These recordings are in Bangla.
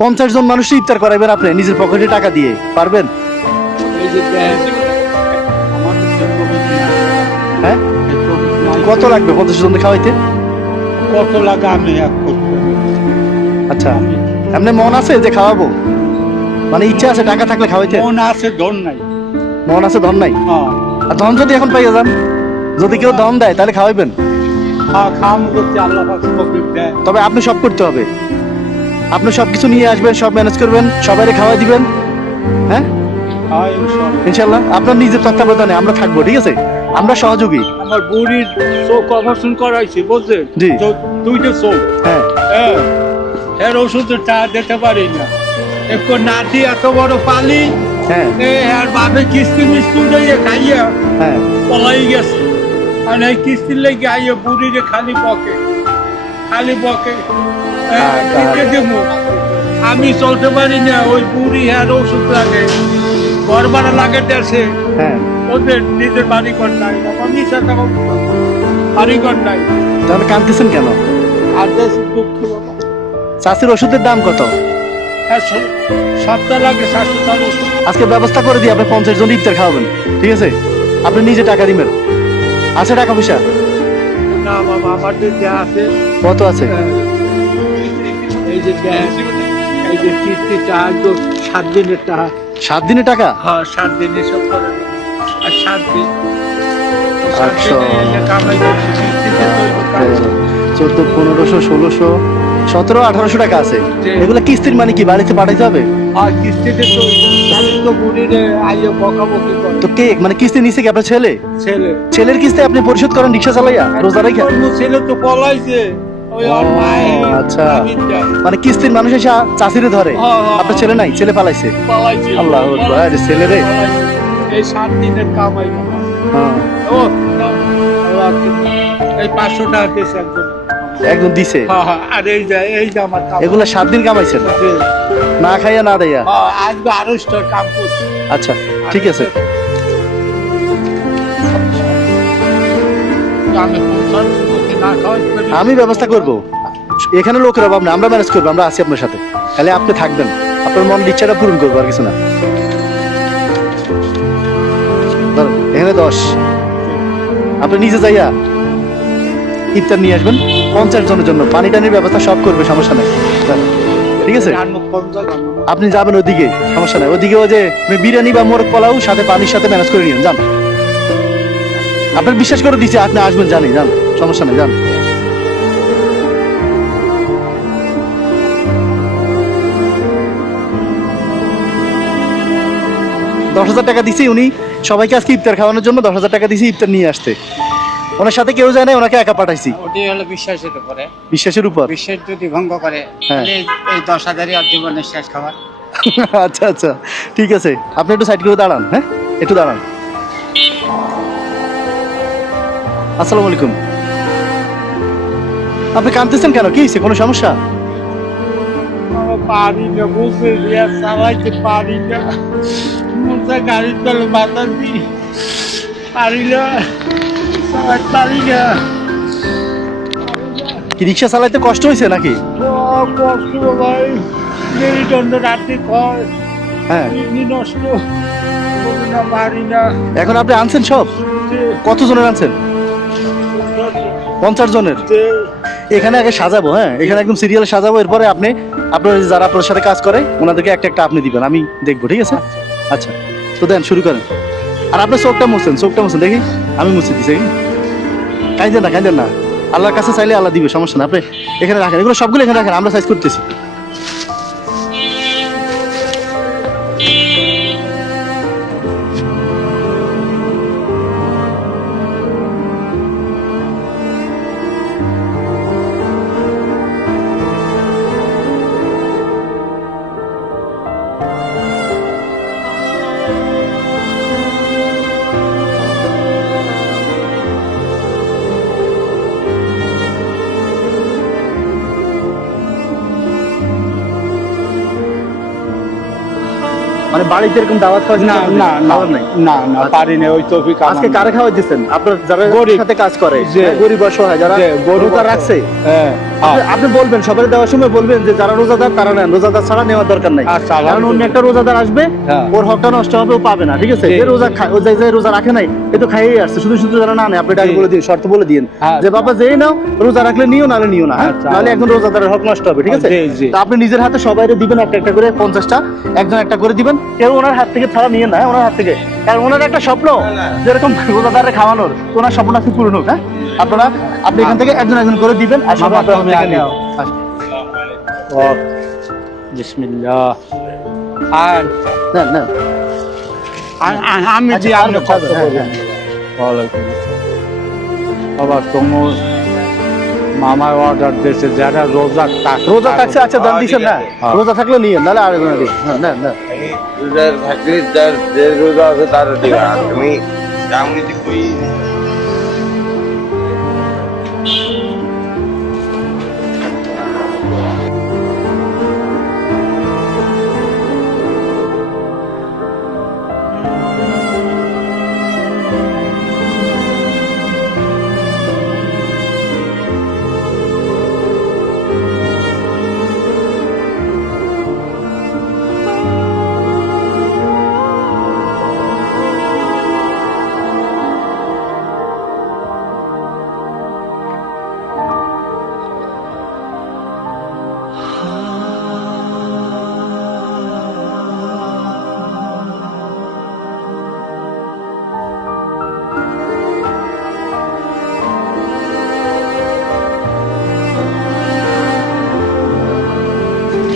50 জন মানুষ ইফতার করাবেন আপনি নিজের পকেটে টাকা দিয়ে, পারবেন? এই যে আমাদের হ্যাঁ, কত লাগবে 50 জনকে খাওয়াইতে? কত লাগা আমি এক করতে আচ্ছা, এমনি মন আছে যে খাওয়াবো, মানে ইচ্ছা আছে টাকা থাকলে খাওয়াইতে? মন আছে ধন নাই। মন আছে, ধন নাই। হ্যাঁ আর ধন যদি এখন পাইয়া যান, যদি কেউ ধন দেয় তাহলে খাওয়াইবেন? খাম করতে আল্লাহ পাক তৌফিক দেয়। তবে আপনি সব করতে হবে, আপনি সবকিছু নিয়ে আসবেন, সব ম্যানেজ করবেন, সবাইকে খাওয়াই দিবেন। হ্যাঁ হ্যাঁ ইনশাআল্লাহ। ইনশাল্লাহ, আপনার নিজের তত্ত্বাবধানে আমরা থাকবো, ঠিক আছে? আমরা সহযোগী। আমার বুড়ির চোখ অপারেশন করাইছি বুঝলেন? জি। দুইটা চোখ। হ্যাঁ হ্যাঁ এর ওষুধের টাকা দিতে পারি না, একটু নাতি এত বড় পালি হ্যাঁ আর বাপে কিস্তি মিস্তি উঠাইয়া খাইয়া হ্যাঁ পলাই গেছে। আর এই কিস্তির লেগে আইয়া বুড়িরে খালি পকে আমি চলতে পারি না, ওই বুড়ি আর ওষুধ লাগে, ঘর ভাড়া লাগে দেশে, হ্যাঁ। ওদের নিজের বাড়ি ঘর নাই, বাড়ি ঘর নাই। তাহলে কাঁদতেছেন কেন? আর দেশে দুঃখ বাবা। চাষির ওষুধের দাম কত? সপ্তাহ লাগে 700 টাকা ওষুধ। আজকে ব্যবস্থা করে দিই, আপনি 50 জন ইফতার খাওয়াবেন, ঠিক আছে? আপনি নিজে টাকা দিবেন, আছে টাকা পয়সা? না বাবা, আমার যে যা আছে। কত আছে? এই যে এই যে কিস্তি টাকা 7 দিনের টাকা। 7 দিনের টাকা? হ্যাঁ 7 দিনে সব করে দেবো। আর 7 দিন 800, কামাই করছি কিস্তিতে তৈরি কাজ। 14, 1500, 1600, 17, 1800 টাকা আছে। জি। এগুলো কিস্তির মানে কি বাড়িতে পাঠাইতে হবে? আর কিস্তিতে তো বুড়িরে আইয়ে বকাবকি করে। তো কে মানে কিস্তি নিছে কি আপনার ছেলে? ছেলে ছেলের কিস্তি আপনি পরিশোধ করেন রিক্সা চালাইয়া, রোজা রাইখা? ছেলে তো পলাইছে, ওই আর নাই। আচ্ছা, আমি যাই। মানে কিস্তির মানুষ এসে চাষিরে ধরে, আপনার ছেলে নাই, ছেলে পালাইছে? পলাইছে। আল্লাহ আকবার, আরে ছেলে রে। পলাইছে। এই 7 দিনের কামাই বাবা। হ্যাঁ, ও না, আল্লাহ হাফেজ। এই 500 টাকা দিয়েছে একজন। একদম দিছে। হ্যাঁ আর এই যে আমার কাম। এগুলা 7 দিন কামাইছেন, না খাইয়া না দেয়া? আজকে আরো স্টোর কাম করছি। আচ্ছা ঠিক আছে। আমি 50 যদি না খাওয়াই পারি। আমি ব্যবস্থা করব, এখানে লোকের অভাব না, আমরা ম্যানেজ করবো, আমরা আছি আপনার সাথে, খালি আপনি থাকবেন, আপনার মনের ইচ্ছাটা পূরণ করবো, আর কিছু না। ধরেন, এখানে 10, আপনি নিজে যাইয়া ইফতার নিয়ে আসবেন 50 জনের জন্য, পানি টানির ব্যবস্থা সব করবে, সমস্যা নেই। ধরেন, ঠিক আছে? আপনি যাবেন ওদিকে, সমস্যা নাই, ওদিকে ওই যে বিরিয়ানি বা মোরগ পোলাও সাথে পানির সাথে ম্যানেজ করে নিন, যান। আপনার বিশ্বাস করে দিচ্ছি আপনি আসবেন, জানি, যান, সমস্যা নেই, যান। $10,000 টাকা দিছি, উনি সবাইকে আজকে ইফতার খাওয়ানোর জন্য 10,000 টাকা দিছি ইফতার নিয়ে আসতে। ওনার সাথে কেউ যায় না, ওনাকে একা পাঠাইছি। ওটাই হলো বিশ্বাসের উপরে। বিশ্বাসের উপর। বিশ্বাস যদি ভঙ্গ করে হ্যাঁ। তাহলে এই 10,000-ই আর জীবনের শেষ খাবার। আচ্ছা আচ্ছা ঠিক আছে, আপনি একটু সাইড করে দাঁড়ান, হ্যাঁ একটু দাঁড়ান। আসসালামু আলাইকুম। আপনি কাঁদতেছেন কেন, কি হয়েছে, কোনো সমস্যা? পারি না, বুঝতে দিয়া চালাইতে পারি না, মোটা গাড়ির তলে মাথা দিই পারি না, চালাইতে পারি না। কি রিক্সা চালাইতে কষ্ট হয়েছে নাকি? কষ্ট ভাই, মেরুদণ্ড রাত্রি ক্ষয়, হ্যাঁ, কিডনি নষ্ট, বলি না পারি না। এখন আপনি আনছেন সব? কত জনের আনছেন? 50 জনের। এখানে আগে সাজাবো, হ্যাঁ এখানে একদম সিরিয়ালে সাজাবো, এরপরে আপনি আপনার যারা আপনার সাথে কাজ করে ওনাদেরকে একটা একটা আপনি দিবেন, আমি দেখবো, ঠিক আছে? আচ্ছা, তো দেন শুরু করেন। আর আপনার চোখটা মুছেন দেখি, আমি মুছে দিচ্ছি। কাঁদেন না, আল্লাহর কাছে চাইলে আল্লাহ দিবে, সমস্যা না। আপনি এখানে রাখেন, এগুলো সবগুলো এখানে রাখেন, আমরা সাইজ করতেছি। মানে বাড়িতে এরকম দাওয়াত খাওয়া না না না না না পারি না, ওই তৌফিক আমার আজকে কারে খাওয়া দিচ্ছেন? আপনার যারা গরিব। সাথে কাজ করে, যে। গরিব অসহায় যারা যে, গরিব রোজা অসহায়। রাখছে, হ্যাঁ, আপনি বলবেন সবাই দেওয়ার সময় বলবেন যে যারা রোজাদার তারা নেন, রোজাদার ছাড়া নেওয়ার দরকার নাই। আচ্ছা, কারণ অন্য একটা রোজাদার আসবে, হ্যাঁ। ওর হকটা নষ্ট হবে, ও পাবে না। ঠিক আছে, জি। যে রোজা খায়, ও যে রোজা রাখে নাই, এ তো খাইয়েই আসছে। শুধু শুধু যারা না নেয়, আপনি ডাক জি। বলে দিন, শর্ত বলে দিন হ্যাঁ, যে বাবা যেই নাও, রোজা রাখলে নিও, নাহলে নিও না। হ্যাঁ, আচ্ছা। নাহলে একজন রোজাদারের হক নষ্ট হবে। ঠিক আছে, জি, জি। তো আপনি নিজের হাতে সবাই দিবেন একটা একটা করে, 50টা, একজন একটা করে দিবেন। কেউ ওনার হাত থেকে ছাড়া নিয়ে না, ওনার হাত থেকে, কারণ ওনার একটা স্বপ্ন যেরকম রোজাদারে খাওয়ানোর, ওনার স্বপ্নটা কি পূরণ হোক। হ্যাঁ, আপনি এখান থেকে একজন একজন করে দিবেন, আর সবাই আপনার হাত থেকে নিও। ও, বিসমিল্লাহ। আর নেন, নেন। আমি যে আচ্ছা, আপনি আর কষ্ট হ্যাঁ, করবেন। হ্যাঁ। ওয়ালাইকুম আসসালাম। বাবা তোমার মামার অর্ডার দিয়েছে যারা রোজা রোজা থাকছে, আচ্ছা দান দিছেন না, হ্যাঁ। রোজা থাকলে নিয়ে, নাহলে আর একজন দিন। হ্যাঁ, নেন, নেন। রোজার থাকলে যার যে রোজা আছে তার দিবা তুমি রামনীতি কই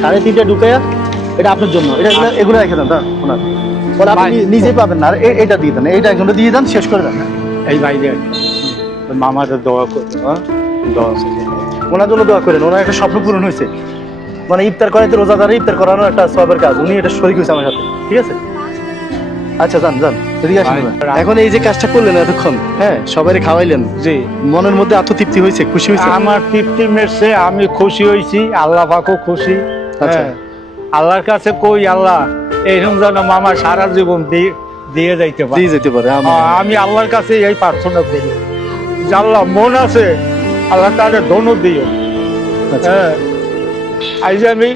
সাড়ে তিনটা ঢুকাইয়া, এটা আপনার জন্য, এগুলো রেখে দেন, দাঁড়ান, ওনার। বলে আপনি ভাই। নিজেই পাবেন না, আর এটা দিয়ে দেন, এইটা একজন দিয়ে দেন, শেষ করে দেন। এই বাইরে মামাটা দোয়া করবে। হ্যাঁ? দোয়া করবে। ওনার জন্য দোয়া করেন, ওনার একটা স্বপ্ন পূরণ হয়েছে। মানে ইফতার করাইতে রোজাদারে ইফতার করানো একটা সবের কাজ, উনি এটা শরীক হয়েছে আমার সাথে। ঠিক আছে, আচ্ছা যান যান, এদিকে আসেন। ভাই। এখন এই যে কাজটা করলেন এতক্ষণ, হ্যাঁ, সবাই খাওয়াইলেন, জি, মনের মধ্যে আত্মতৃপ্তি হয়েছে, খুশি হয়েছে? আমার তৃপ্তি মেরছে, আমি খুশি হয়েছি, আল্লাহ পাকও খুশি। আচ্ছা। হ্যাঁ, আল্লাহর কাছে কই আল্লাহ এইরকম যেন মামা সারা জীবন দিয়ে যাইতে পারে। দিয়ে যেতে পারে। আমি আল্লাহর কাছে এই প্রার্থনা করি যে আল্লাহ মন আছে, আল্লাহ তাহলে ধনু দিও। আচ্ছা। হ্যাঁ, আজ আমি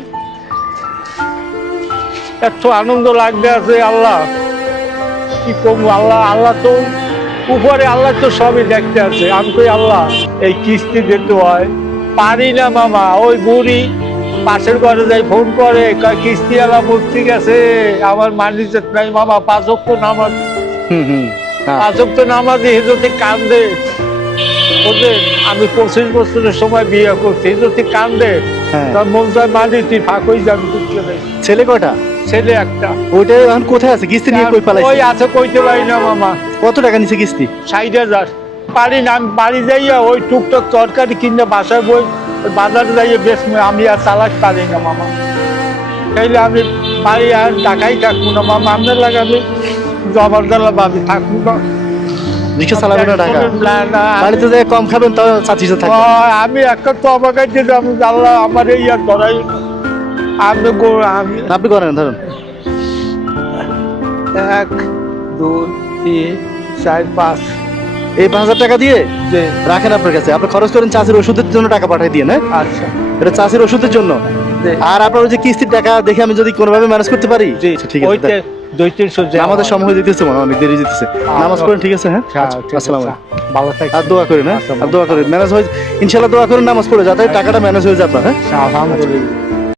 এত আনন্দ লাগতে আছে, আল্লাহ কি করবো। আল্লাহ তো উপরে, আল্লাহ তো সবই দেখতে আছে। আমি কই আল্লাহ এই কিস্তি দিতে হয়, পারি না মামা। ওই বুড়ি পাশের ঘরে যাই ফোন করে, কয় কিস্তি আলা মুক্তি গেছে, আমার মানিজত নাই মামা। 5 ওয়াক্ত নামাজ, হুম হুম, হ্যাঁ। 5 ওয়াক্ত নামাজে হিজতে কান্দে। ওদের আমি 25 বছরের সময় বিয়ে করছি, হিজতে কান্দে। হ্যাঁ। তার মন চায় মানি তুই ফাঁক হয়ে যাবি, বুঝতে পারি। ছেলে কয়টা? ছেলে একটা। ওইটা এখন কোথায় আছে? কিস্তি নিয়ে কই ওই পালাইছে? আছে, কইতে পারি না মামা। কত টাকা নিছে কিস্তি? 60,000। পারি না, আমি বাড়ি যাইয়া ওই টুকটাক তরকারি কিনে বাসায় বই, ওই বাজারে যাইয়া বেশ আমি আর চালাক পারি না মামা। তাইলে আমি বাড়ি আর টাকাই থাকবো না মামা। আপনার লাগে আমি জবরদলা ভাবি থাকবো না। রিক্সা চালাবে না টাকা? না, না, বাড়িতে যে কম খাবেন তাও চাচিসে থাকবে। আমি একটা তো আমাকে যেটা আমি আল্লাহ আমার এই আর ধরাই না। আমি আপনি করেন, ধরুন। 1 2 3 4 5 এই 5,000 টাকা দিয়ে যে রাখেন আপনার কাছে, আপনি খরচ করেন চাষির ওষুধের জন্য, টাকা পাঠিয়ে দিয়ে। হ্যাঁ, আচ্ছা এটা চাষির ওষুধের জন্য। জি। আর আপনার ওই যে কিস্তির টাকা দেখে আমি যদি কোনোভাবে ম্যানেজ করতে পারি। জি, আচ্ছা, ঠিক আছে। ওইতে 2-300 যে আমাদের সময় হয়ে যেতেছে, মনে হয় অনেক দেরি যেতেছে। নামাজ পড়েন, ঠিক আছে? হ্যাঁ, আচ্ছা, ঠিক আছে। আসসালামু আলাইকুম। ভালো থাকবেন। আর দোয়া করেন, হ্যাঁ, আচ্ছা, আর দোয়া করেন ম্যানেজ হয় ইনশাআল্লাহ। দোয়া করেন, নামাজ পড়ে যাতে টাকাটা ম্যানেজ হয়ে যায় আপনার। হ্যাঁ, আলহামদুলিল্লাহ।